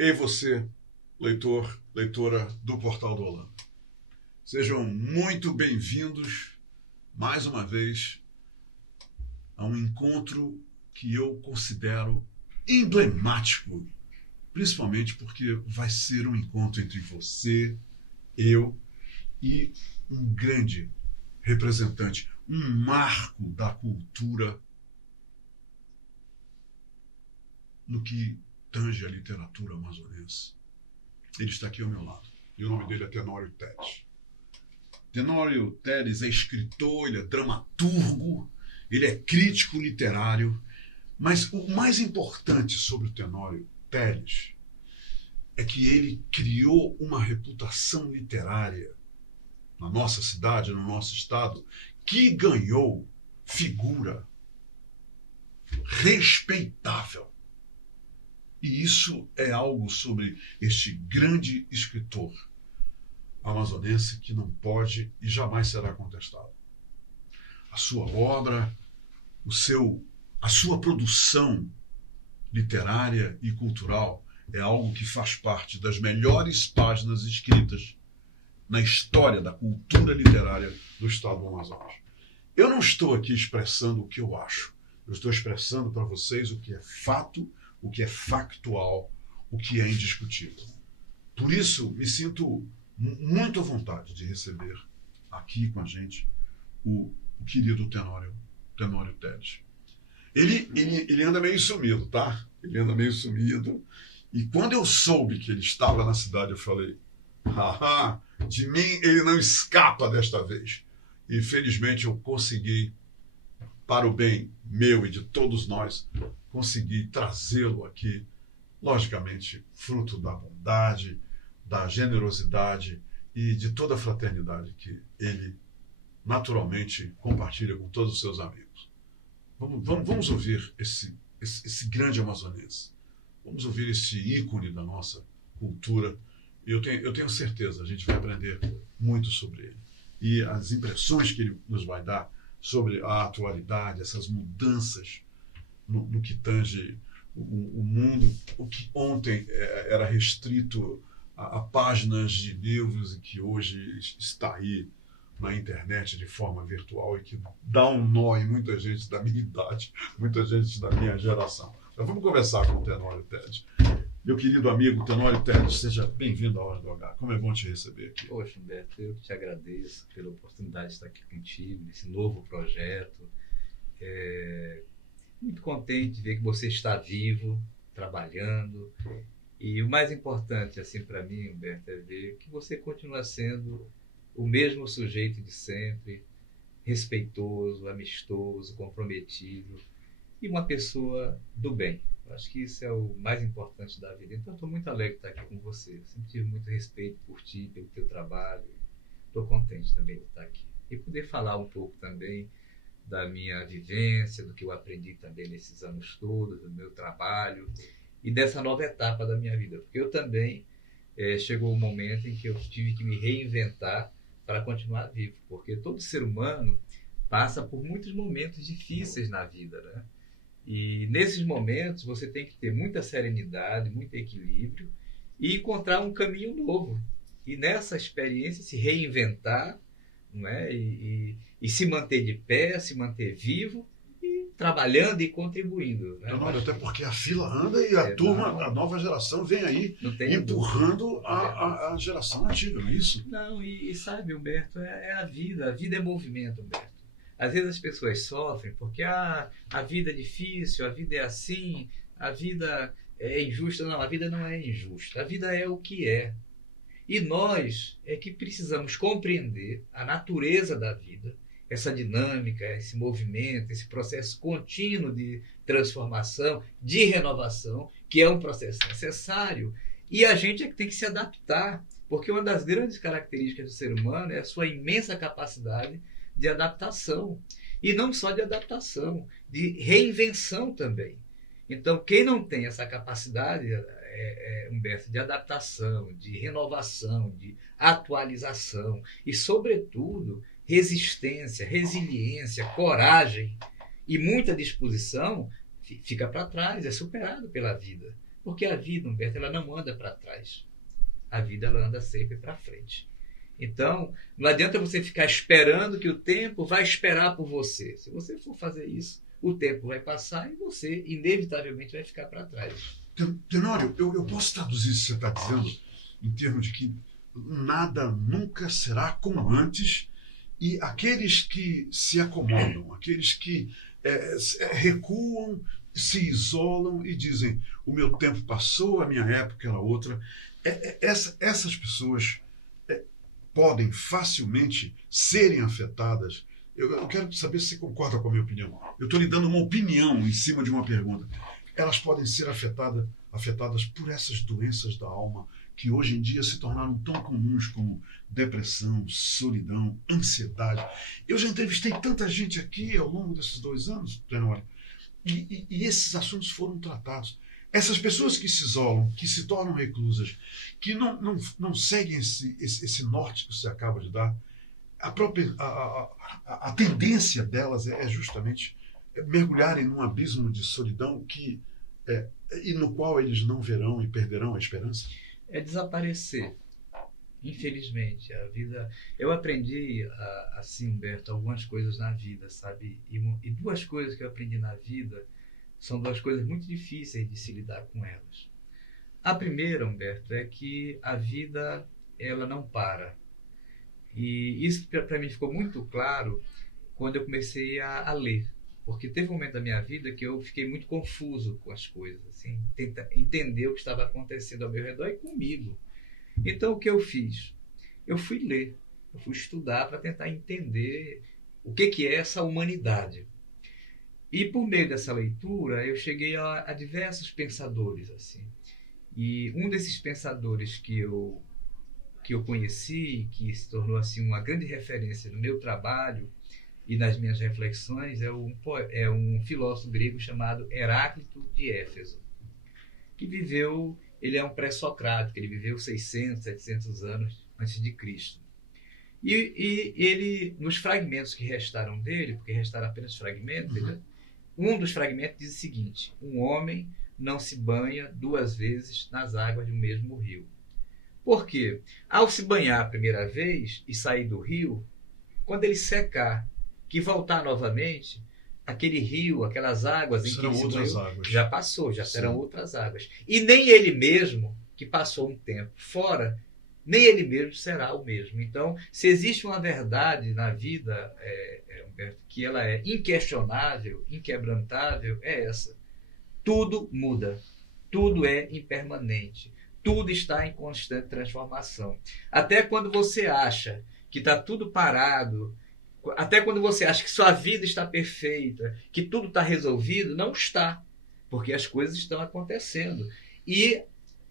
Ei você, leitor, leitora do Portal do Holanda. Sejam muito bem-vindos, mais uma vez, a um encontro que eu considero emblemático, principalmente porque vai ser um encontro entre você, eu e um grande representante, um marco da cultura no que tange a literatura amazonense. Ele está aqui ao meu lado. E o nome dele é Tenório Teles. Tenório Teles é escritor, ele é dramaturgo, ele é crítico literário. Mas o mais importante sobre o Tenório Teles é que ele criou uma reputação literária na nossa cidade, no nosso estado, que ganhou figura respeitável. E isso é algo sobre este grande escritor amazonense que não pode e jamais será contestado. A sua obra, a sua produção literária e cultural é algo que faz parte das melhores páginas escritas na história da cultura literária do estado do Amazonas. Eu não estou aqui expressando o que eu acho. Eu estou expressando para vocês o que é fato, o que é factual, o que é indiscutível. Por isso, me sinto muito à vontade de receber aqui com a gente o querido Tenório Teles. Ele anda meio sumido, tá? Ele anda meio sumido. E quando eu soube que ele estava na cidade, eu falei, haha, de mim ele não escapa desta vez. E felizmente eu consegui, para o bem meu e de todos nós, consegui trazê-lo aqui, logicamente, fruto da bondade, da generosidade e de toda a fraternidade que ele naturalmente compartilha com todos os seus amigos. Vamos ouvir esse grande amazonense. Vamos ouvir esse ícone da nossa cultura. E eu tenho certeza, a gente vai aprender muito sobre ele. E as impressões que ele nos vai dar sobre a atualidade, essas mudanças no que tange o mundo, o que ontem era restrito a páginas de livros e que hoje está aí na internet de forma virtual e que dá um nó em muita gente da minha idade, muita gente da minha geração. Então vamos conversar com o Tenório Teles. Meu querido amigo Tenório Teles, seja bem-vindo à Hora do H. Como é bom te receber aqui. Poxa, Humberto, eu que te agradeço pela oportunidade de estar aqui contigo, nesse novo projeto. Muito contente de ver que você está vivo, trabalhando. E o mais importante, assim, para mim, Humberto, é ver que você continua sendo o mesmo sujeito de sempre, respeitoso, amistoso, comprometido e uma pessoa do bem. Eu acho que isso é o mais importante da vida. Então, estou muito alegre de estar aqui com você. Sempre tive muito respeito por ti, pelo teu trabalho. Estou contente também de estar aqui. E poder falar um pouco também da minha vivência, do que eu aprendi também nesses anos todos, do meu trabalho e dessa nova etapa da minha vida. Porque eu também, chegou um momento em que eu tive que me reinventar para continuar vivo. Porque todo ser humano passa por muitos momentos difíceis na vida, né? E nesses momentos você tem que ter muita serenidade, muito equilíbrio e encontrar um caminho novo. E nessa experiência se reinventar, não é? E se manter de pé, se manter vivo e trabalhando e contribuindo. Né? Tenório, até porque a fila anda e a turma, a nova geração vem aí empurrando a geração antiga, não é isso? Não, e sabe, Humberto, é a vida é movimento, Humberto. Às vezes as pessoas sofrem porque a vida é difícil, a vida é assim, a vida é injusta. Não, a vida não é injusta, a vida é o que é. E nós é que precisamos compreender a natureza da vida, essa dinâmica, esse movimento, esse processo contínuo de transformação, de renovação, que é um processo necessário. E a gente é que tem que se adaptar, porque uma das grandes características do ser humano é a sua imensa capacidade de adaptação. E não só de adaptação, de reinvenção também. Então, quem não tem essa capacidade, Humberto, de adaptação, de renovação, de atualização e, sobretudo, resistência, resiliência, coragem e muita disposição, fica para trás, é superado pela vida. Porque a vida, Humberto, ela não anda para trás. A vida ela anda sempre para frente. Então, não adianta você ficar esperando que o tempo vai esperar por você. Se você for fazer isso, o tempo vai passar e você, inevitavelmente, vai ficar para trás. Tenório, eu posso traduzir isso que você está dizendo em termos de que nada nunca será como antes e aqueles que se acomodam, aqueles que recuam, se isolam e dizem o meu tempo passou, a minha época era outra, essas pessoas podem facilmente serem afetadas. Eu quero saber se você concorda com a minha opinião. Eu estou lhe dando uma opinião em cima de uma pergunta. Elas podem ser afetadas por essas doenças da alma que hoje em dia se tornaram tão comuns como depressão, solidão, ansiedade. Eu já entrevistei tanta gente aqui ao longo desses 2 anos, Tenório, e esses assuntos foram tratados. Essas pessoas que se isolam, que se tornam reclusas, que não seguem esse norte que você acaba de dar, a tendência delas é justamente mergulharem num abismo de solidão e no qual eles não verão e perderão a esperança? É desaparecer. Infelizmente, a vida. Eu aprendi, assim, Humberto, algumas coisas na vida, sabe? E 2 coisas que eu aprendi na vida são 2 coisas muito difíceis de se lidar com elas. A primeira, Humberto, é que a vida ela não para. E isso para mim ficou muito claro quando eu comecei a ler. Porque teve um momento da minha vida que eu fiquei muito confuso com as coisas, assim, tentar entender o que estava acontecendo ao meu redor e comigo. Então, o que eu fiz? Eu fui ler, eu fui estudar para tentar entender o que é essa humanidade. E por meio dessa leitura, eu cheguei a diversos pensadores, assim. E um desses pensadores que eu conheci, que se tornou assim uma grande referência no meu trabalho e nas minhas reflexões, é um filósofo grego chamado Heráclito de Éfeso, que viveu, ele é um pré-socrático, ele viveu 600, 700 anos antes de Cristo. E ele, nos fragmentos que restaram dele, porque restaram apenas fragmentos, um dos fragmentos diz o seguinte: um homem não se banha 2 vezes nas águas do mesmo rio. Por quê? Ao se banhar a primeira vez e sair do rio, quando ele secar, que voltar novamente, aquele rio, aquelas águas em que ele se banhou, já passou, já serão outras águas. E nem ele mesmo, que passou um tempo fora, nem ele mesmo será o mesmo. Então, se existe uma verdade na vida, Humberto, que ela é inquestionável, inquebrantável, é essa. Tudo muda, tudo é impermanente, tudo está em constante transformação. Até quando você acha que está tudo parado, até quando você acha que sua vida está perfeita, que tudo está resolvido, não está, porque as coisas estão acontecendo. E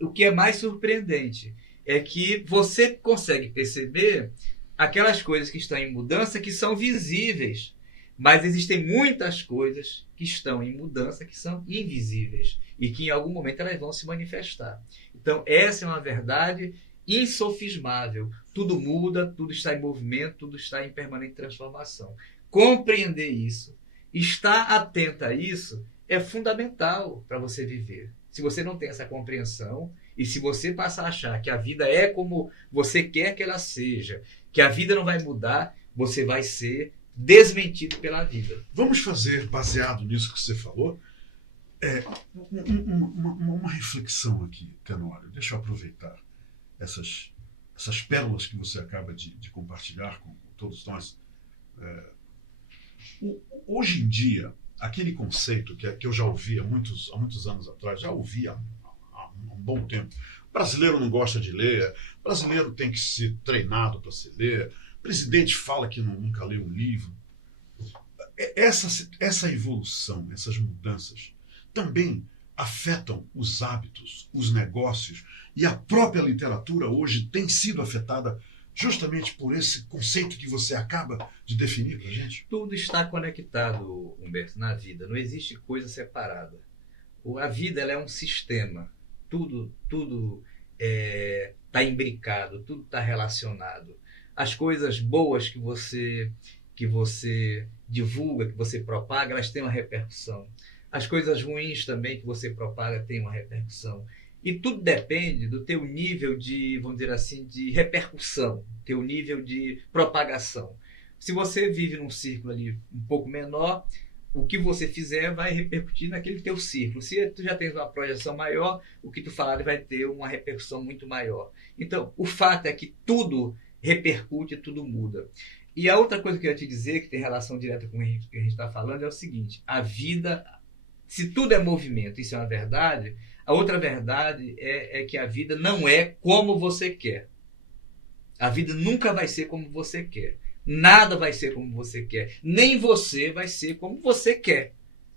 o que é mais surpreendente é que você consegue perceber aquelas coisas que estão em mudança que são visíveis, mas existem muitas coisas que estão em mudança que são invisíveis e que em algum momento elas vão se manifestar. Então essa é uma verdade insofismável. Tudo muda, tudo está em movimento, tudo está em permanente transformação. Compreender isso, estar atento a isso, é fundamental para você viver. Se você não tem essa compreensão e se você passar a achar que a vida é como você quer que ela seja, que a vida não vai mudar, você vai ser desmentido pela vida. Vamos fazer, baseado nisso que você falou, uma reflexão aqui, Tenório. Deixa eu aproveitar essas pérolas que você acaba de compartilhar com todos nós. Hoje em dia, aquele conceito que eu já ouvi há muitos anos atrás, já ouvi há um bom tempo. O brasileiro não gosta de ler, o brasileiro tem que ser treinado para se ler, o presidente fala que nunca leu um livro. Essa evolução, essas mudanças, também afetam os hábitos, os negócios, e a própria literatura hoje tem sido afetada justamente por esse conceito que você acaba de definir para a gente? Tudo está conectado, Humberto, na vida. Não existe coisa separada. A vida ela é um sistema. Tudo está imbricado, tudo está relacionado. As coisas boas que você divulga, que você propaga, elas têm uma repercussão. As coisas ruins também que você propaga têm uma repercussão. E tudo depende do teu nível de, vamos dizer assim, de repercussão, teu nível de propagação. Se você vive num círculo ali um pouco menor, o que você fizer vai repercutir naquele teu círculo. Se tu já tens uma projeção maior, o que tu falar vai ter uma repercussão muito maior. Então, o fato é que tudo repercute, tudo muda. E a outra coisa que eu ia te dizer, que tem relação direta com o que a gente está falando, é o seguinte: a vida, se tudo é movimento, isso é uma verdade, a outra verdade é que a vida não é como você quer. A vida nunca vai ser como você quer. Nada vai ser como você quer. Nem você vai ser como você quer.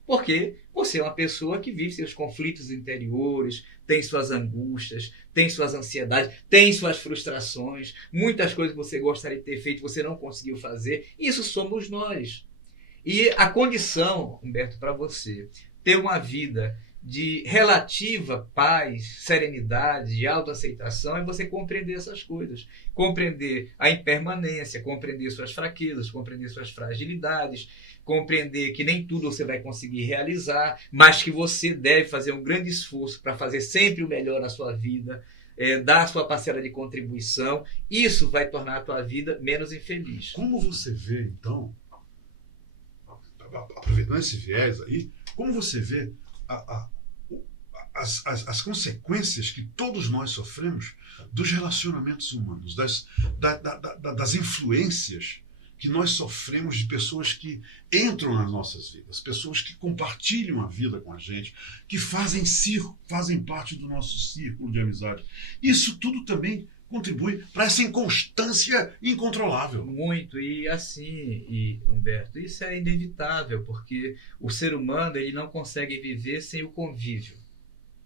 Porque você é uma pessoa que vive seus conflitos interiores, tem suas angústias, tem suas ansiedades, tem suas frustrações, muitas coisas que você gostaria de ter feito, você não conseguiu fazer. Isso somos nós. E a condição, Humberto, para você ter uma vida de relativa paz, serenidade, de autoaceitação, é você compreender essas coisas. Compreender a impermanência, compreender suas fraquezas, compreender suas fragilidades, compreender que nem tudo você vai conseguir realizar, mas que você deve fazer um grande esforço para fazer sempre o melhor na sua vida, dar a sua parcela de contribuição. Isso vai tornar a tua vida menos infeliz. Como você vê, então, aproveitando esse viés aí, como você vê as consequências que todos nós sofremos dos relacionamentos humanos, das influências que nós sofremos de pessoas que entram nas nossas vidas, pessoas que compartilham a vida com a gente, que fazem parte do nosso círculo de amizade. Isso tudo também contribui para essa inconstância incontrolável. Muito, e assim, Humberto, isso é inevitável, porque o ser humano ele não consegue viver sem o convívio.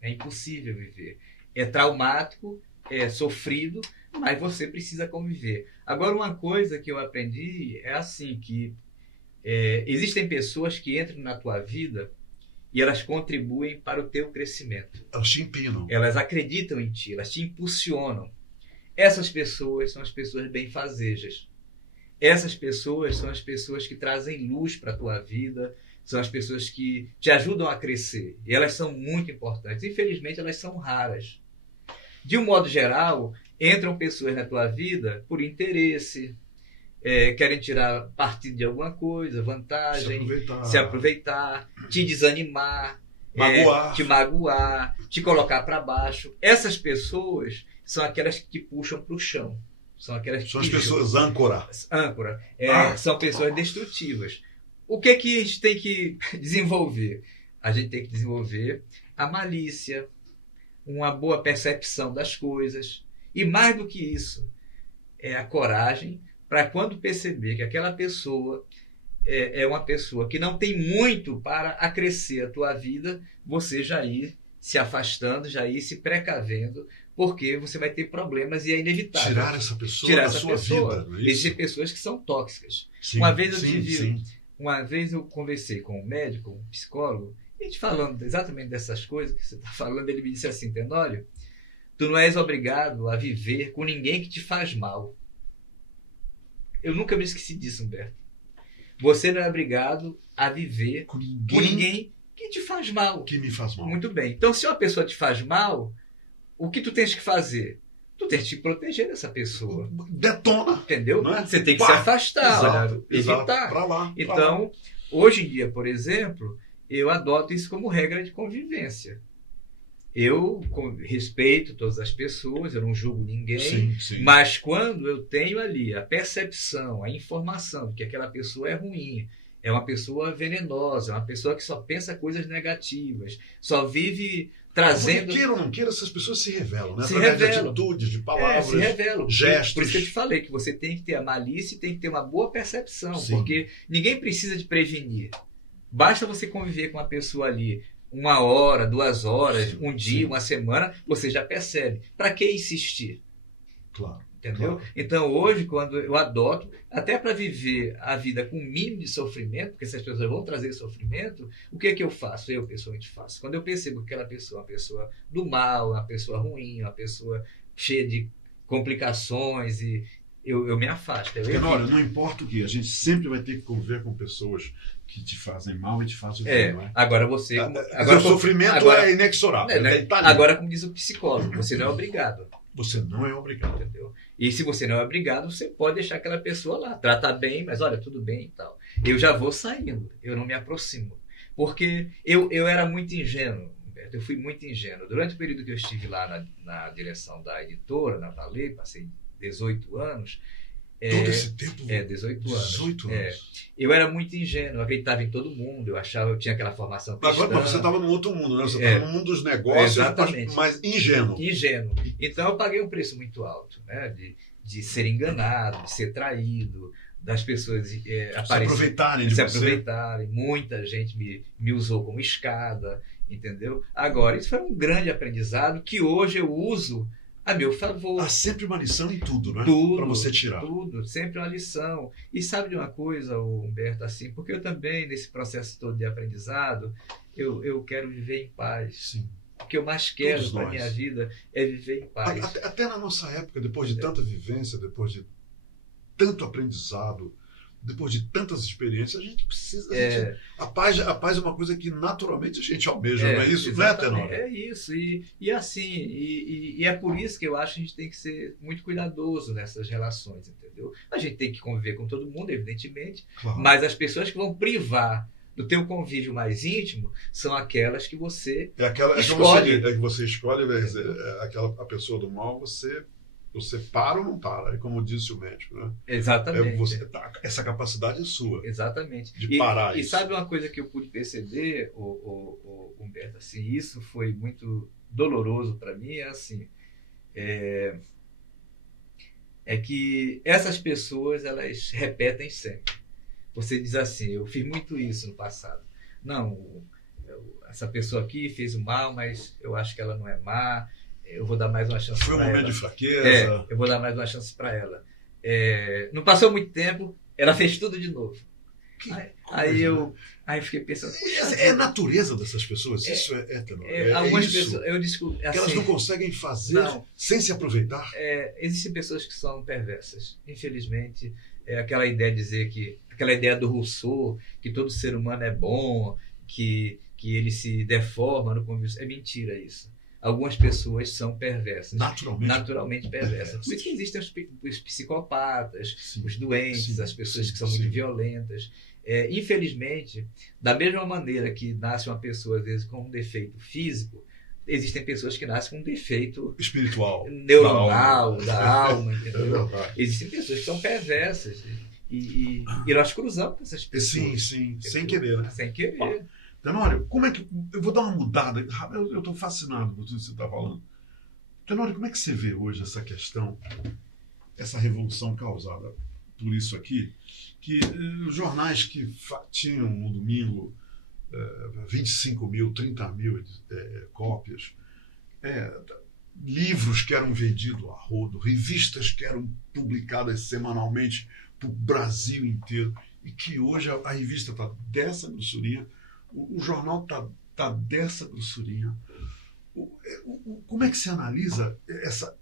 É impossível viver. É traumático, é sofrido, mas você precisa conviver. Agora, uma coisa que eu aprendi é assim, que existem pessoas que entram na tua vida e elas contribuem para o teu crescimento. Elas te empinam. Elas acreditam em ti, elas te impulsionam. Essas pessoas são as pessoas benfazejas. Essas pessoas são as pessoas que trazem luz para a tua vida, são as pessoas que te ajudam a crescer. E elas são muito importantes. Infelizmente, elas são raras. De um modo geral, entram pessoas na tua vida por interesse, querem tirar partido de alguma coisa, vantagem, se aproveitar, te desanimar, te magoar, te colocar para baixo. Essas pessoas são aquelas que te puxam para o chão. São aquelas as pessoas âncora. São pessoas destrutivas. O que a gente tem que desenvolver? A gente tem que desenvolver a malícia, uma boa percepção das coisas. E mais do que isso, é a coragem para quando perceber que aquela pessoa é uma pessoa que não tem muito para acrescer a tua vida, você já ir se afastando, já ir se precavendo, porque você vai ter problemas e é inevitável. Tirar essa pessoa da sua vida. Não é isso? Existem pessoas que são tóxicas. Sim, Uma vez eu conversei com um médico, um psicólogo, e a gente falando exatamente dessas coisas que você está falando, ele me disse assim: Tenório, tu não és obrigado a viver com ninguém que te faz mal. Eu nunca me esqueci disso, Humberto. Você não é obrigado a viver com ninguém que te faz mal. Que me faz mal. Muito bem. Então, se uma pessoa te faz mal, o que tu tens que fazer? Tu tens que te proteger dessa pessoa. Detona. Entendeu? Não é? Você tem que se afastar, evitar. Pra lá. Então, hoje em dia, por exemplo, eu adoto isso como regra de convivência. Eu respeito todas as pessoas, eu não julgo ninguém, mas quando eu tenho ali a percepção, a informação de que aquela pessoa é ruim, é uma pessoa venenosa, é uma pessoa que só pensa coisas negativas, só vive trazendo... Queira ou não queira, essas pessoas se revelam, né? Se através revelam. de atitudes, de palavras, se revelam. gestos. Por isso que eu te falei que você tem que ter a malícia e tem que ter uma boa percepção, Sim. porque ninguém precisa de prevenir. Basta você conviver com uma pessoa ali 1 hora, 2 horas, um dia, uma semana, você já percebe. Para que insistir? Claro. Entendeu? Claro. Então, hoje, quando eu adoto, até para viver a vida com um mínimo de sofrimento, porque essas pessoas vão trazer sofrimento, o que é que eu faço? Eu, pessoalmente, faço. Quando eu percebo que aquela pessoa é uma pessoa do mal, uma pessoa ruim, uma pessoa cheia de complicações, e eu me afasto. Tenório, não importa o que, a gente sempre vai ter que conviver com pessoas que te fazem mal e te fazem bem, não é? Agora você... Agora, o sofrimento é inexorável. Agora, como diz o psicólogo, você não é obrigado. Você não é obrigado. Entendeu? E se você não é obrigado, você pode deixar aquela pessoa lá, tratar bem, mas olha, tudo bem e tal. Eu já vou saindo, eu não me aproximo. Porque eu era muito ingênuo, Humberto, eu fui muito ingênuo. Durante o período que eu estive lá na direção da editora, na Valer, passei 18 anos. Todo esse tempo? 18 anos. 18 anos. Eu era muito ingênuo, eu acreditava em todo mundo, eu achava, eu tinha aquela formação cristã. Mas você estava num outro mundo, né? Você estava no mundo dos negócios, mas ingênuo. Ingênuo. Então eu paguei um preço muito alto, né? De ser enganado, de ser traído, das pessoas se aproveitarem de você. Aproveitarem. Muita gente me usou como escada, entendeu? Agora, isso foi um grande aprendizado que hoje eu uso a meu favor. Há sempre uma lição em tudo, né? Tudo. Para você tirar. Tudo, sempre uma lição. E sabe de uma coisa, Humberto, assim, porque eu também, nesse processo todo de aprendizado, eu quero viver em paz. Sim. O que eu mais quero para a minha vida é viver em paz. Até na nossa época, depois de tanta vivência, depois de tanto aprendizado, depois de tantas experiências, a gente precisa... A paz é uma coisa que naturalmente a gente almeja, não é isso? Não é, Tenório? É isso. E assim, e é por isso que eu acho que a gente tem que ser muito cuidadoso nessas relações, entendeu? A gente tem que conviver com todo mundo, evidentemente, claro. Mas as pessoas que vão privar do teu convívio mais íntimo são aquelas que você escolhe. Que você escolhe, a pessoa do mal, você para ou não para, como disse o médico, né? Exatamente. Essa capacidade é sua. Exatamente. De parar isso. E sabe uma coisa que eu pude perceber, Humberto, assim, isso foi muito doloroso para mim, é que essas pessoas, elas repetem sempre. Você diz assim, eu fiz muito isso no passado. Não, essa pessoa aqui fez o mal, mas eu acho que ela não é má, eu vou dar mais uma chance para ela. Foi um momento de fraqueza. Eu vou dar mais uma chance para ela. Não passou muito tempo, ela fez tudo de novo. Aí eu fiquei pensando... É a natureza dessas pessoas, isso algumas isso. Pessoas, eu descobri, assim, elas não conseguem fazer sem se aproveitar. Existem pessoas que são perversas, infelizmente. Aquela ideia de dizer aquela ideia do Rousseau, que todo ser humano é bom, que ele se deforma no convívio. É mentira isso. Algumas pessoas são perversas. Naturalmente perversas. Por isso que existem os psicopatas, sim, os doentes, as pessoas que são muito violentas. Infelizmente, da mesma maneira que nasce uma pessoa, às vezes, com um defeito físico, existem pessoas que nascem com um defeito espiritual, neuronal, da alma, entendeu? Existem pessoas que são perversas. E nós cruzamos com essas pessoas. Sim, sem querer. Né? Sem querer. Tenório, como é que... Eu vou dar uma mudada. Eu estou fascinado com tudo que você está falando. Tenório, como é que você vê hoje essa questão, essa revolução causada por isso aqui, que os jornais que tinham no domingo 25 mil, 30 mil cópias, livros que eram vendidos a rodo, revistas que eram publicadas semanalmente para o Brasil inteiro, e que hoje a revista está dessa grossurinha, o jornal está dessa grossurinha. Como é que se analisa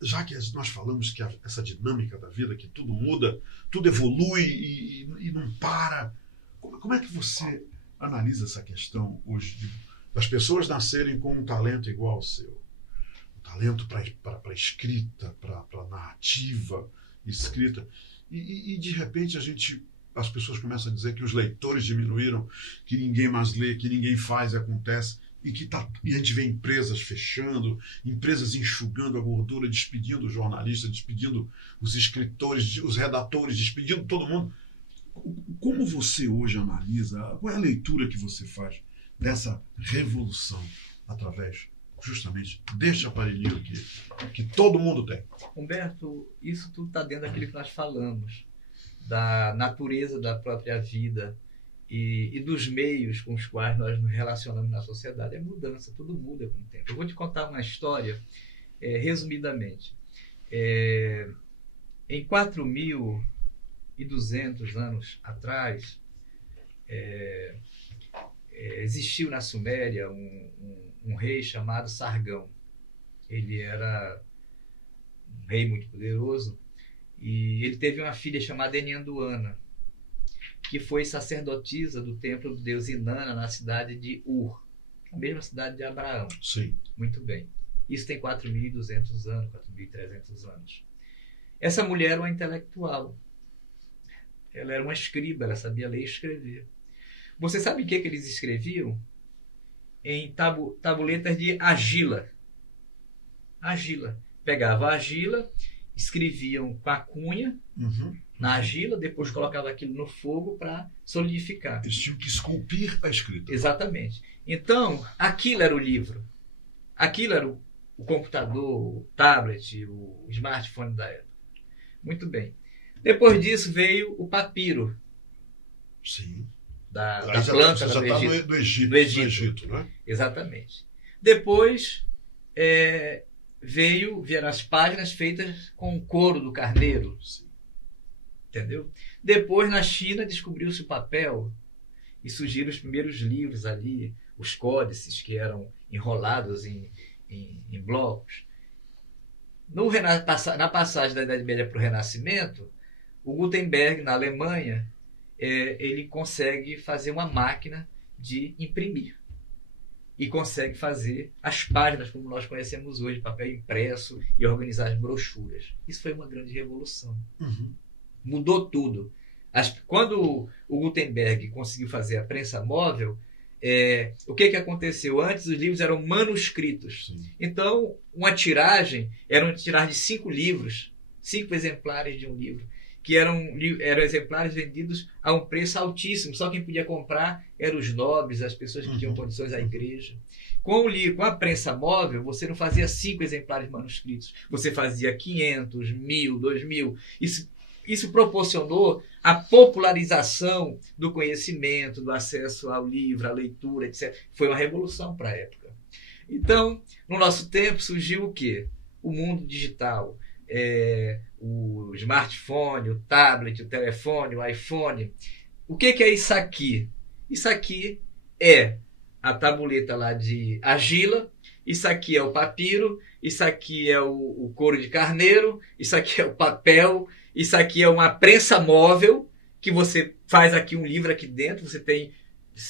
já que nós falamos que essa dinâmica da vida, que tudo muda, tudo evolui e não para? Como é que você analisa essa questão hoje das pessoas nascerem com um talento igual ao seu? Um talento para escrita, para narrativa, escrita. E de repente as pessoas começam a dizer que os leitores diminuíram, que ninguém mais lê, que ninguém faz e acontece, e a gente vê empresas fechando, empresas enxugando a gordura, despedindo os jornalistas, despedindo os escritores, os redatores, despedindo todo mundo. Como você hoje analisa, qual é a leitura que você faz dessa revolução através justamente deste aparelho que todo mundo tem? Humberto, isso tudo está dentro daquilo que nós falamos, da natureza da própria vida e dos meios com os quais nós nos relacionamos na sociedade. É mudança, tudo muda com o tempo. Eu vou te contar uma história, resumidamente. Em 4.200 anos atrás, existiu na Suméria um rei chamado Sargão. Ele era um rei muito poderoso, e ele teve uma filha chamada Enianduana. que foi sacerdotisa do templo do deus Inanna na cidade de Ur, a mesma cidade de Abraão. Sim. Muito bem. Isso tem 4.200 anos, 4.300 anos. Essa mulher era uma intelectual. Ela era uma escriba, ela sabia ler e escrever. Você sabe o que eles escreviam? Em tabuletas de argila. Argila. Pegava a argila, escreviam com a cunha na argila, depois colocava aquilo no fogo para solidificar. Eles tinham que esculpir a escrita. Exatamente. Então, aquilo era o livro. Aquilo era o computador, o tablet, o smartphone da época. Muito bem. Depois disso veio o papiro. Sim. Da Aí planta já do está Egito. no Egito. Do Egito. No Egito, né? Exatamente. Depois vieram as páginas feitas com o couro do carneiro. Sim. Entendeu? Depois, na China, descobriu-se o papel e surgiram os primeiros livros ali, os códices que eram enrolados em blocos. Na passagem da Idade Média para o Renascimento, o Gutenberg, na Alemanha, ele consegue fazer uma máquina de imprimir. E consegue fazer as páginas como nós conhecemos hoje, papel impresso, e organizar as brochuras. Isso foi uma grande revolução. Mudou tudo. Quando o Gutenberg conseguiu fazer a prensa móvel, o que aconteceu? Antes os livros eram manuscritos. Sim. Então, uma tiragem era uma tiragem de 5 livros, 5 exemplares de um livro, que eram exemplares vendidos a um preço altíssimo. Só quem podia comprar eram os nobres, as pessoas que tinham condições à igreja. Com a prensa móvel, você não fazia 5 exemplares manuscritos, você fazia 500, 1.000, 2.000. Isso proporcionou a popularização do conhecimento, do acesso ao livro, à leitura, etc. Foi uma revolução para a época. Então, no nosso tempo, surgiu o quê? O mundo digital. O smartphone, o tablet, o telefone, o iPhone. O que é isso aqui? Isso aqui é a tabuleta lá de argila, isso aqui é o papiro, isso aqui é o couro de carneiro, isso aqui é o papel, isso aqui é uma prensa móvel, que você faz aqui um livro aqui dentro, você tem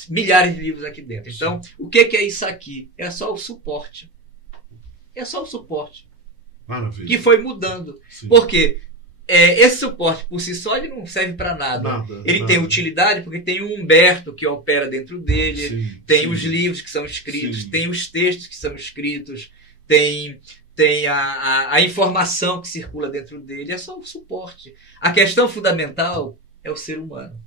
milhares de livros aqui dentro. Então, o que é isso aqui? É só o suporte. É só o suporte. Maravilha. Que foi mudando. Sim. Porque esse suporte por si só ele não serve para nada. Ele nada. tem utilidade porque tem o Humberto que opera dentro dele, Sim, tem sim. os livros que são escritos, Sim. tem os textos que são escritos, tem a informação que circula dentro dele. É só o suporte. A questão fundamental é o ser humano.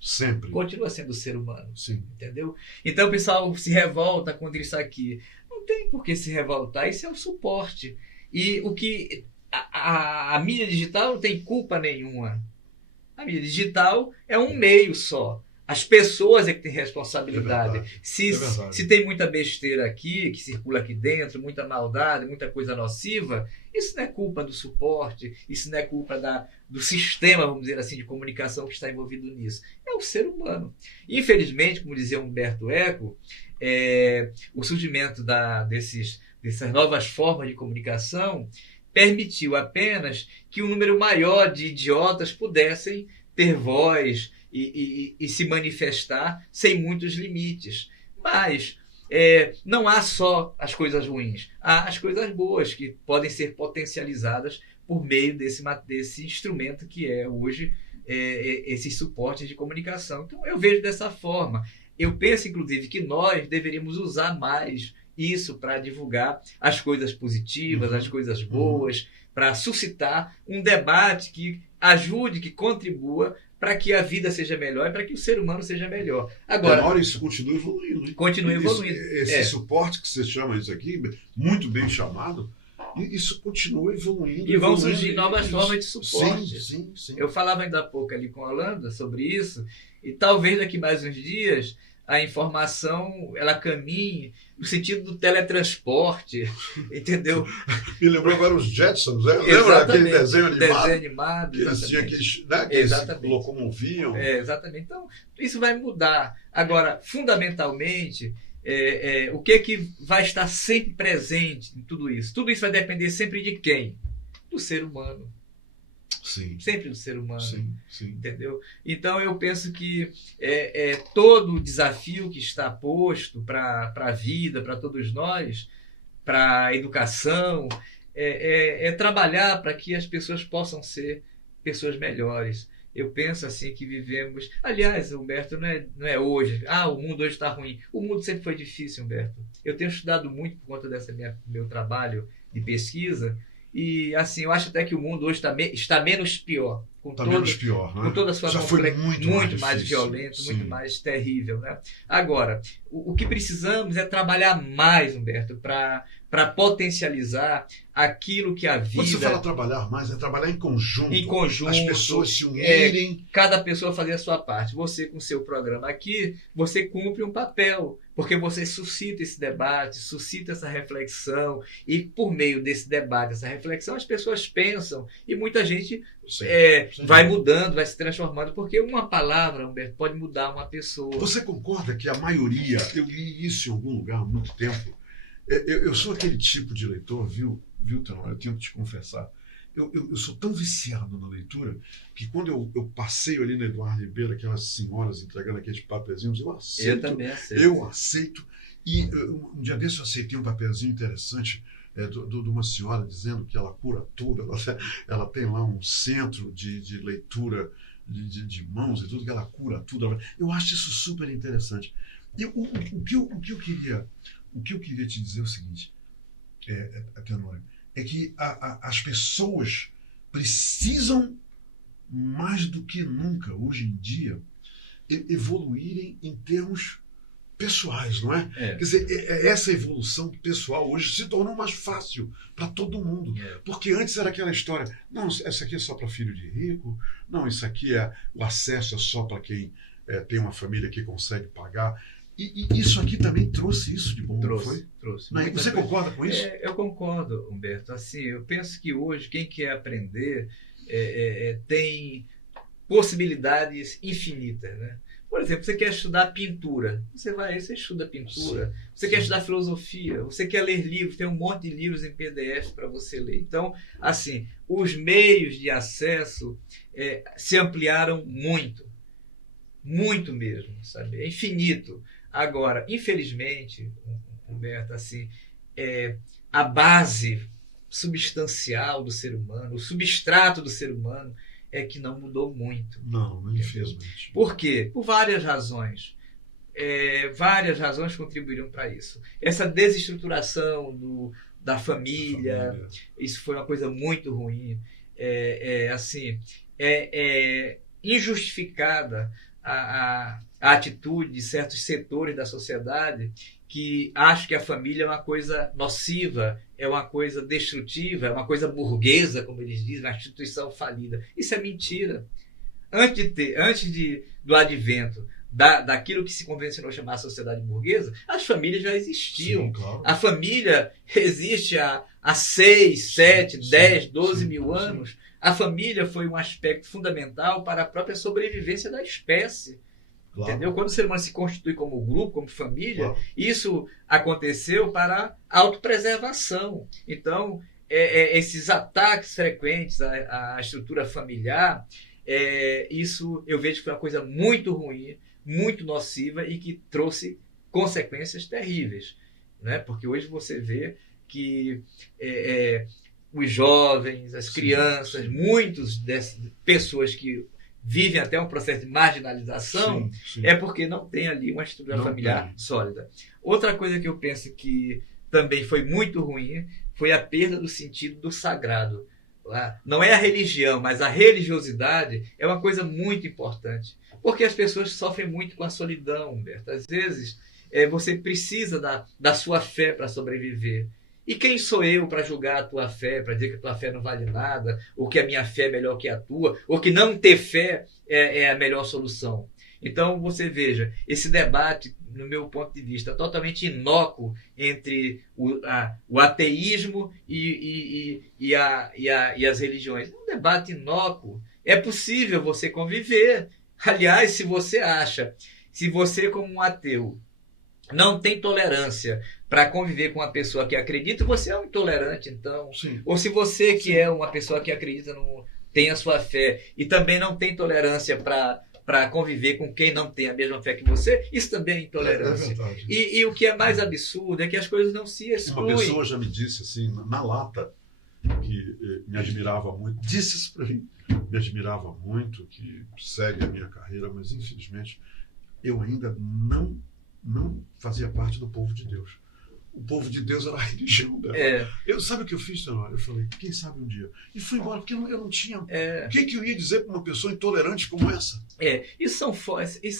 Sempre. Continua sendo o ser humano. Sim. Entendeu? Então o pessoal se revolta contra isso aqui. Não tem por que se revoltar, isso é o suporte. E o que a mídia digital não tem culpa nenhuma. A mídia digital é um meio só. As pessoas é que têm responsabilidade. verdade. Se tem muita besteira aqui, que circula aqui dentro, muita maldade, muita coisa nociva, isso não é culpa do suporte, isso não é culpa do sistema, vamos dizer assim, de comunicação que está envolvido nisso. É o ser humano. Infelizmente, como dizia Humberto Eco, o surgimento dessas novas formas de comunicação permitiu apenas que um número maior de idiotas pudessem ter voz e se manifestar sem muitos limites. Mas não há só as coisas ruins, há as coisas boas que podem ser potencializadas por meio desse instrumento que é hoje esses suportes de comunicação. Então eu vejo dessa forma. Eu penso, inclusive, que nós deveríamos usar mais isso para divulgar as coisas positivas, as coisas boas, para suscitar um debate que ajude, que contribua para que a vida seja melhor e para que o ser humano seja melhor. Agora, isso continua evoluindo. Hein? Continua evoluindo. Esse suporte que você chama isso aqui, muito bem chamado, isso continua evoluindo. E vão surgir novas formas de suporte. Sim. Eu falava ainda há pouco ali com a Holanda sobre isso, e talvez daqui mais uns dias a informação ela caminhe no sentido do teletransporte, entendeu? Me lembrou agora os Jetsons, né? Exatamente. Lembra aquele desenho animado? Desenho animado, Que eles tinham exatamente. que eles se locomoviam. Exatamente. Então, isso vai mudar. Agora, fundamentalmente, o que vai estar sempre presente em tudo isso? Tudo isso vai depender sempre de quem? Do ser humano. Sim, sempre do ser humano. sim, sim. Entendeu? Então eu penso que todo o desafio que está posto para a vida, para todos nós, para a educação, é trabalhar para que as pessoas possam ser pessoas melhores. Eu penso assim que vivemos. Aliás, Humberto, não é hoje. O mundo hoje está ruim. O mundo sempre foi difícil, Humberto. Eu tenho estudado muito por conta desse meu trabalho de pesquisa. E assim, eu acho até que o mundo hoje está menos pior. Está menos pior, com né? toda a sua Já foi muito mais difícil. violento, Sim. muito mais terrível, né? Agora, o que precisamos é trabalhar mais, Humberto, para potencializar aquilo que a vida... Quando você fala trabalhar mais, é trabalhar em conjunto. Em conjunto. As pessoas se unirem. Cada pessoa fazer a sua parte. Você, com o seu programa aqui, você cumpre um papel, porque você suscita esse debate, suscita essa reflexão, e por meio desse debate, essa reflexão, as pessoas pensam, e muita gente vai mudando, vai se transformando, porque uma palavra, Humberto, pode mudar uma pessoa. Você concorda que a maioria, eu li isso em algum lugar há muito tempo, eu sou aquele tipo de leitor, viu, Tenório? Eu tenho que te confessar. Eu sou tão viciado na leitura que quando eu passeio ali na Eduardo Ribeiro, aquelas senhoras entregando aqueles papelzinhos, eu aceito. Eu também aceito. Eu aceito. E um dia desse eu aceitei um papelzinho interessante de uma senhora dizendo que ela cura tudo. Ela tem lá um centro de leitura de mãos e tudo, que ela cura tudo. Eu acho isso super interessante. E o que eu queria te dizer é o seguinte, Tenório, é que as pessoas precisam, mais do que nunca, hoje em dia, evoluírem em termos pessoais, não é? Quer dizer, essa evolução pessoal hoje se tornou mais fácil para todo mundo. Porque antes era aquela história, não, isso aqui é só para filho de rico, não, isso aqui o acesso é só para quem tem uma família que consegue pagar. E isso aqui também trouxe isso de bom, não foi? Trouxe. Você concorda com isso? Eu concordo, Humberto. Assim, eu penso que hoje quem quer aprender tem possibilidades infinitas, né? Por exemplo, você quer estudar pintura, você estuda pintura. Sim. Você quer estudar filosofia, você quer ler livros, tem um monte de livros em PDF para você ler. Então, assim, os meios de acesso se ampliaram muito. Muito mesmo, sabe? É infinito. Agora, infelizmente, Humberto, assim, a base substancial do ser humano, o substrato do ser humano, é que não mudou muito. Não, infelizmente. Por quê? Por várias razões. Várias razões contribuíram para isso. Essa desestruturação da família, isso foi uma coisa muito ruim. Injustificada a atitude de certos setores da sociedade que acham que a família é uma coisa nociva, é uma coisa destrutiva, é uma coisa burguesa, como eles dizem, uma instituição falida. Isso é mentira. Antes do advento daquilo que se convencionou chamar a sociedade burguesa, as famílias já existiam. Sim, claro. A família existe há 6, 7, 10, 12 mil anos. A família foi um aspecto fundamental para a própria sobrevivência da espécie. Claro. Entendeu? Quando o ser humano se constitui como grupo, como família, claro, isso aconteceu para a autopreservação. Então, esses ataques frequentes à estrutura familiar, isso eu vejo que foi uma coisa muito ruim, muito nociva e que trouxe consequências terríveis, né? Porque hoje você vê que os jovens, as crianças, muitas dessas pessoas que vivem até um processo de marginalização, é porque não tem ali uma estrutura familiar sólida. Outra coisa que eu penso que também foi muito ruim foi a perda do sentido do sagrado. Não é a religião, mas a religiosidade é uma coisa muito importante, porque as pessoas sofrem muito com a solidão, Humberto. Às vezes, você precisa da sua fé para sobreviver. E quem sou eu para julgar a tua fé, para dizer que a tua fé não vale nada, ou que a minha fé é melhor que a tua, ou que não ter fé é a melhor solução? Então, você veja, esse debate, no meu ponto de vista, totalmente inócuo entre o ateísmo e as religiões. É um debate inócuo. É possível você conviver. Aliás, se você como um ateu não tem tolerância para conviver com uma pessoa que acredita, você é um intolerante, então. Sim. Ou se você que é uma pessoa que acredita tem a sua fé e também não tem tolerância para conviver com quem não tem a mesma fé que você, isso também é intolerância. É verdade. E o que é mais absurdo é que as coisas não se excluem. Uma pessoa já me disse assim, na lata, que me admirava muito, disse isso para mim, me admirava muito, que segue a minha carreira, mas infelizmente eu ainda não fazia parte do povo de Deus. O povo de Deus era a religião dela. Sabe o que eu fiz, Tenório? Eu falei, quem sabe um dia. E fui embora, porque eu não tinha... O que eu ia dizer para uma pessoa intolerante como essa? Isso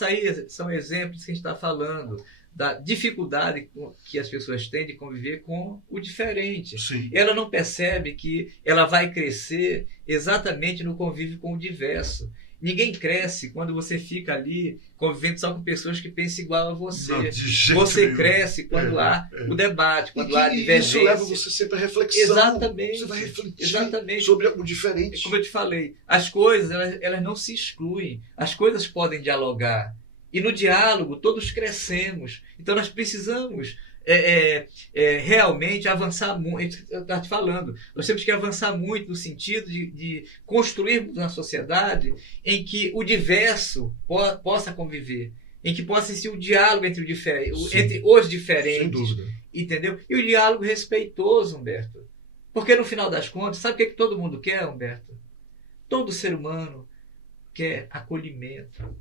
aí são exemplos que a gente está falando, da dificuldade que as pessoas têm de conviver com o diferente. Sim. Ela não percebe que ela vai crescer exatamente no convívio com o diverso. Ninguém cresce quando você fica ali convivendo só com pessoas que pensam igual a você. Não, de jeito você nenhum. Cresce quando há o debate, quando há a divergência. Isso leva você sempre à reflexão. Exatamente. Você vai refletir Exatamente. sobre o diferente. Como eu te falei, as coisas elas não se excluem. As coisas podem dialogar. E no diálogo todos crescemos. Então nós precisamos realmente avançar muito. Eu estava te falando, nós temos que avançar muito no sentido de construirmos uma sociedade em que o diverso possa conviver, em que possa existir um diálogo entre os diferentes. Sem dúvida. Entendeu? E o diálogo respeitoso, Humberto. Porque no final das contas, sabe o que todo mundo quer, Humberto? Todo ser humano quer acolhimento.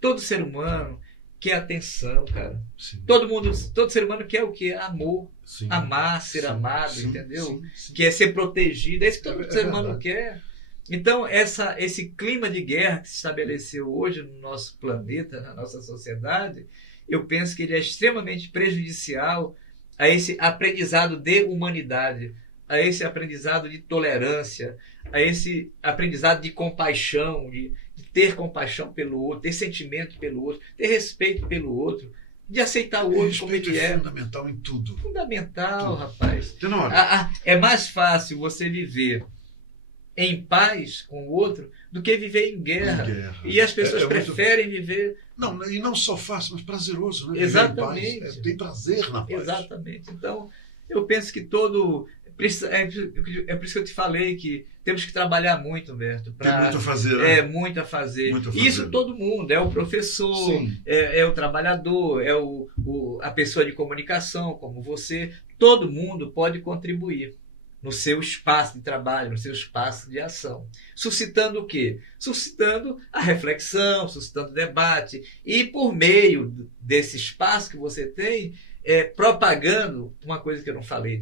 Todo ser humano quer atenção, cara. Sim. Todo ser humano quer o quê? Amor. Sim. Amar, ser amado, sim, entendeu? Sim. Quer ser protegido. É isso que todo ser humano verdade. quer. Então, esse clima de guerra que se estabeleceu hoje no nosso planeta, na nossa sociedade, eu penso que ele é extremamente prejudicial a esse aprendizado de humanidade, a esse aprendizado de tolerância, a esse aprendizado de compaixão, de ter compaixão pelo outro, ter sentimento pelo outro, ter respeito pelo outro, de aceitar o outro como ele é. Fundamental em tudo. Fundamental, rapaz. Tenório. É mais fácil você viver em paz com o outro do que viver em guerra. E as pessoas preferem viver... Não, e não só fácil, mas prazeroso, né? Exatamente. Tem prazer na paz. Exatamente. Então, eu penso que é por isso que eu te falei que temos que trabalhar muito, Humberto. Tem muito a fazer, né? Muito a fazer. Muito a fazer. Isso todo mundo. É o professor, é o trabalhador, é a pessoa de comunicação, como você. Todo mundo pode contribuir no seu espaço de trabalho, no seu espaço de ação. Suscitando o quê? Suscitando a reflexão, suscitando o debate. E por meio desse espaço que você tem, propagando, uma coisa que eu não falei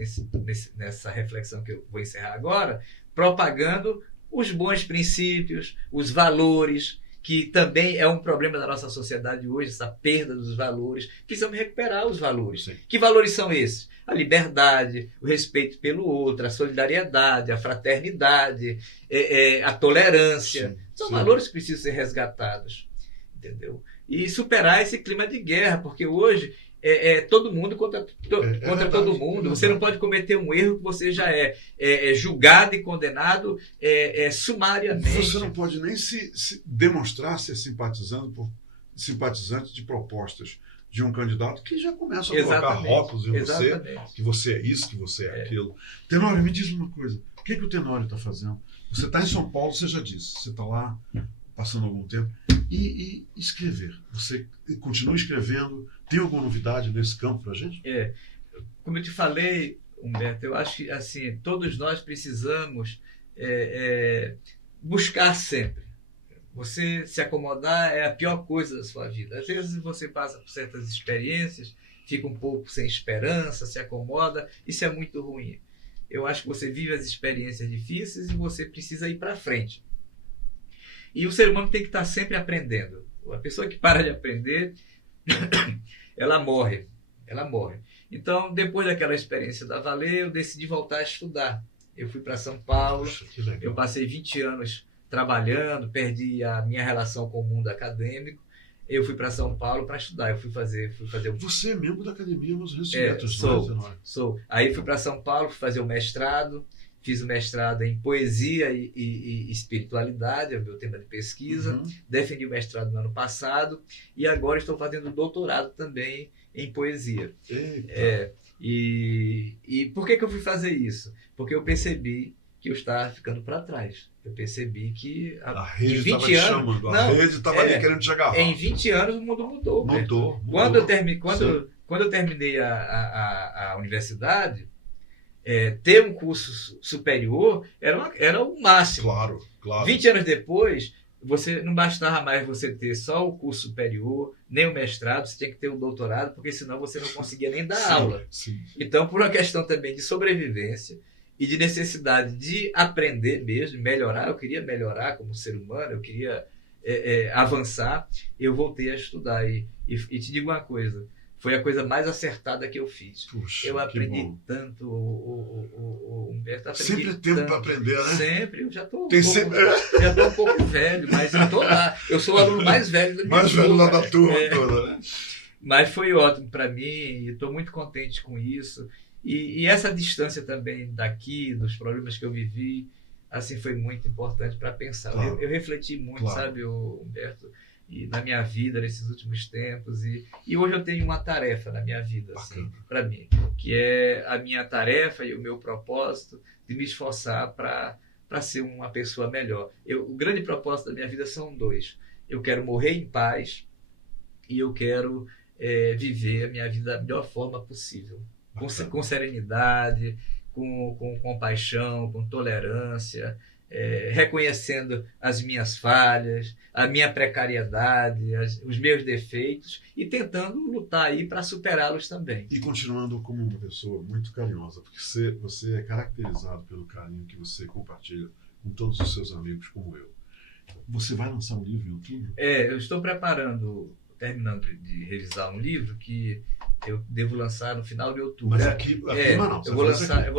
nessa reflexão que eu vou encerrar agora, propagando os bons princípios, os valores, que também é um problema da nossa sociedade hoje, essa perda dos valores. Precisamos recuperar os valores. Sim. Que valores são esses? A liberdade, o respeito pelo outro, a solidariedade, a fraternidade, a tolerância. São valores que precisam ser resgatados. Entendeu? E superar esse clima de guerra, porque hoje todo mundo contra todo mundo. Você não pode cometer um erro que você já é julgado e condenado sumariamente. Você não pode nem se demonstrar ser simpatizante de propostas de um candidato que já começa a colocar rótulos em você, que você é isso, que você é aquilo. Tenório, me diz uma coisa. O que o Tenório está fazendo? Você está em São Paulo, você já disse. Você está lá passando algum tempo. E escrever. Você continua escrevendo? Tem alguma novidade nesse campo para a gente? Como eu te falei, Humberto, eu acho que assim, todos nós precisamos buscar sempre. Você se acomodar é a pior coisa da sua vida. Às vezes você passa por certas experiências, fica um pouco sem esperança, se acomoda, isso é muito ruim. Eu acho que você vive as experiências difíceis e você precisa ir para frente. E o ser humano tem que estar sempre aprendendo. A pessoa que para de aprender, ela morre. Então, depois daquela experiência da Valer, eu decidi voltar a estudar. Eu fui para São Paulo, eu passei 20 anos trabalhando, perdi a minha relação com o mundo acadêmico. Eu fui para São Paulo para estudar. Eu fui fazer Você é membro da Academia Amazonense de Letras, sou. Aí fui para São Paulo, fui fazer o mestrado. Fiz o mestrado em poesia e espiritualidade, é o meu tema de pesquisa. Defendi o mestrado no ano passado e agora estou fazendo doutorado também em poesia. E por que eu fui fazer isso? Porque eu percebi que eu estava ficando para trás. Eu percebi que A rede em estava 20 te anos... chamando, a Não, rede estava ali querendo te agarrar. Em 20 anos o mundo mudou. Mudou. Quando eu terminei a universidade, ter um curso superior era o máximo. Claro, claro. 20 anos depois, não bastava mais você ter só o curso superior, nem o mestrado, você tinha que ter o doutorado, porque senão você não conseguia nem dar aula. Sim. Então, por uma questão também de sobrevivência e de necessidade de aprender mesmo, melhorar, eu queria melhorar como ser humano, eu queria avançar, eu voltei a estudar. E te digo uma coisa, foi a coisa mais acertada que eu fiz. Puxa, eu aprendi tanto, Humberto, sempre tempo para aprender, né? Sempre, eu já estou um pouco velho, mas eu estou lá. Eu sou o aluno mais velho da minha mais turma. velho lá da turma toda, né? Mas foi ótimo para mim e estou muito contente com isso. E essa distância também daqui, dos problemas que eu vivi, assim, foi muito importante para pensar. Claro. Eu refleti muito, Claro. sabe, Humberto, e na minha vida nesses últimos tempos. E hoje eu tenho uma tarefa na minha vida, assim, para mim, que é a minha tarefa e o meu propósito de me esforçar para ser uma pessoa melhor. O grande propósito da minha vida são dois. Eu quero morrer em paz e eu quero viver a minha vida da melhor forma possível. Com serenidade, com compaixão, com tolerância, reconhecendo as minhas falhas, a minha precariedade, os meus defeitos e tentando lutar aí para superá-los também. E continuando como uma pessoa muito carinhosa, porque você é caracterizado pelo carinho que você compartilha com todos os seus amigos, como eu. Você vai lançar um livro em outubro? Eu estou terminando de revisar um livro que eu devo lançar no final de outubro. Mas aqui em Manaus. Eu vou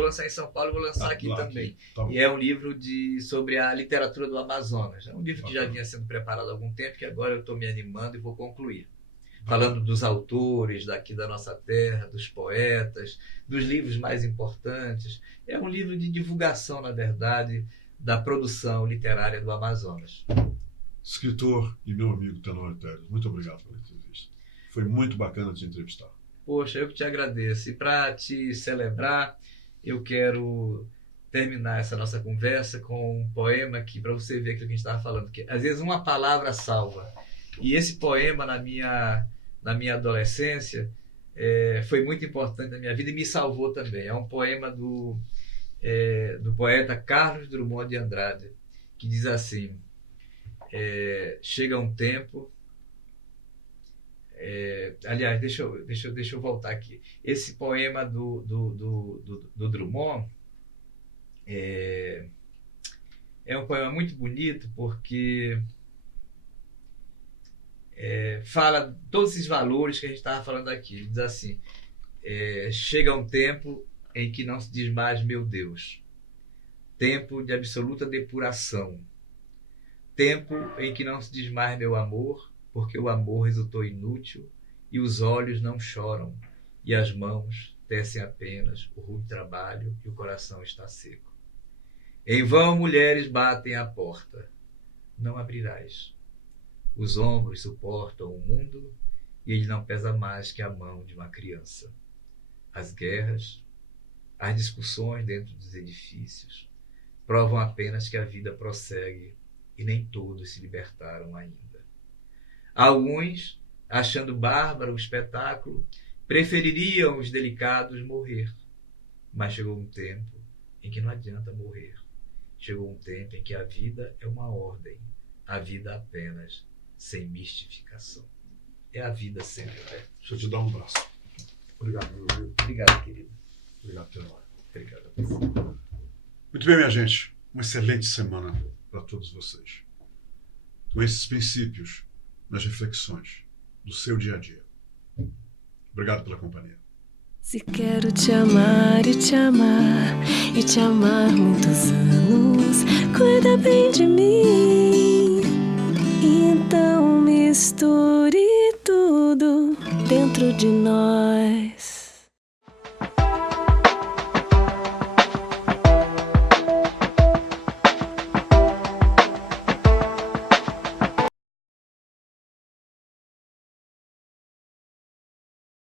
lançar em São Paulo e vou lançar aqui também. Tá, e é um livro sobre a literatura do Amazonas. É um livro que já vinha sendo preparado há algum tempo, que agora eu estou me animando e vou concluir. Falando dos autores daqui da nossa terra, dos poetas, dos livros mais importantes. É um livro de divulgação, na verdade, da produção literária do Amazonas. Escritor e meu amigo Tenório Teles, muito obrigado pela entrevista. Foi muito bacana te entrevistar. Poxa, eu que te agradeço. E para te celebrar, eu quero terminar essa nossa conversa com um poema que, para você ver aquilo que a gente estava falando, que às vezes uma palavra salva. E esse poema, na minha adolescência, foi muito importante na minha vida e me salvou também. É um poema do poeta Carlos Drummond de Andrade, que diz assim: chega um tempo... aliás, deixa eu voltar aqui. Esse poema do Drummond é um poema muito bonito porque fala todos esses valores que a gente estava falando aqui. Ele diz assim: chega um tempo em que não se diz mais meu Deus, tempo de absoluta depuração, tempo em que não se diz mais meu amor, porque o amor resultou inútil e os olhos não choram e as mãos tecem apenas o rude trabalho e o coração está seco. Em vão mulheres batem à porta, não abrirás. Os ombros suportam o mundo e ele não pesa mais que a mão de uma criança. As guerras, as discussões dentro dos edifícios provam apenas que a vida prossegue e nem todos se libertaram ainda. Alguns, achando bárbaro o espetáculo, prefeririam os delicados morrer. Mas chegou um tempo em que não adianta morrer. Chegou um tempo em que a vida é uma ordem, a vida apenas sem mistificação. É a vida sempre, né? Deixa eu te dar um abraço. Obrigado, meu amigo. Obrigado, querido. Obrigado, Tenório. Obrigado a você. Muito bem, minha gente. Uma excelente semana para todos vocês. Com esses princípios nas reflexões do seu dia a dia. Obrigado pela companhia. Se quero te amar e te amar e te amar muitos anos, cuida bem de mim. Então misture tudo dentro de nós.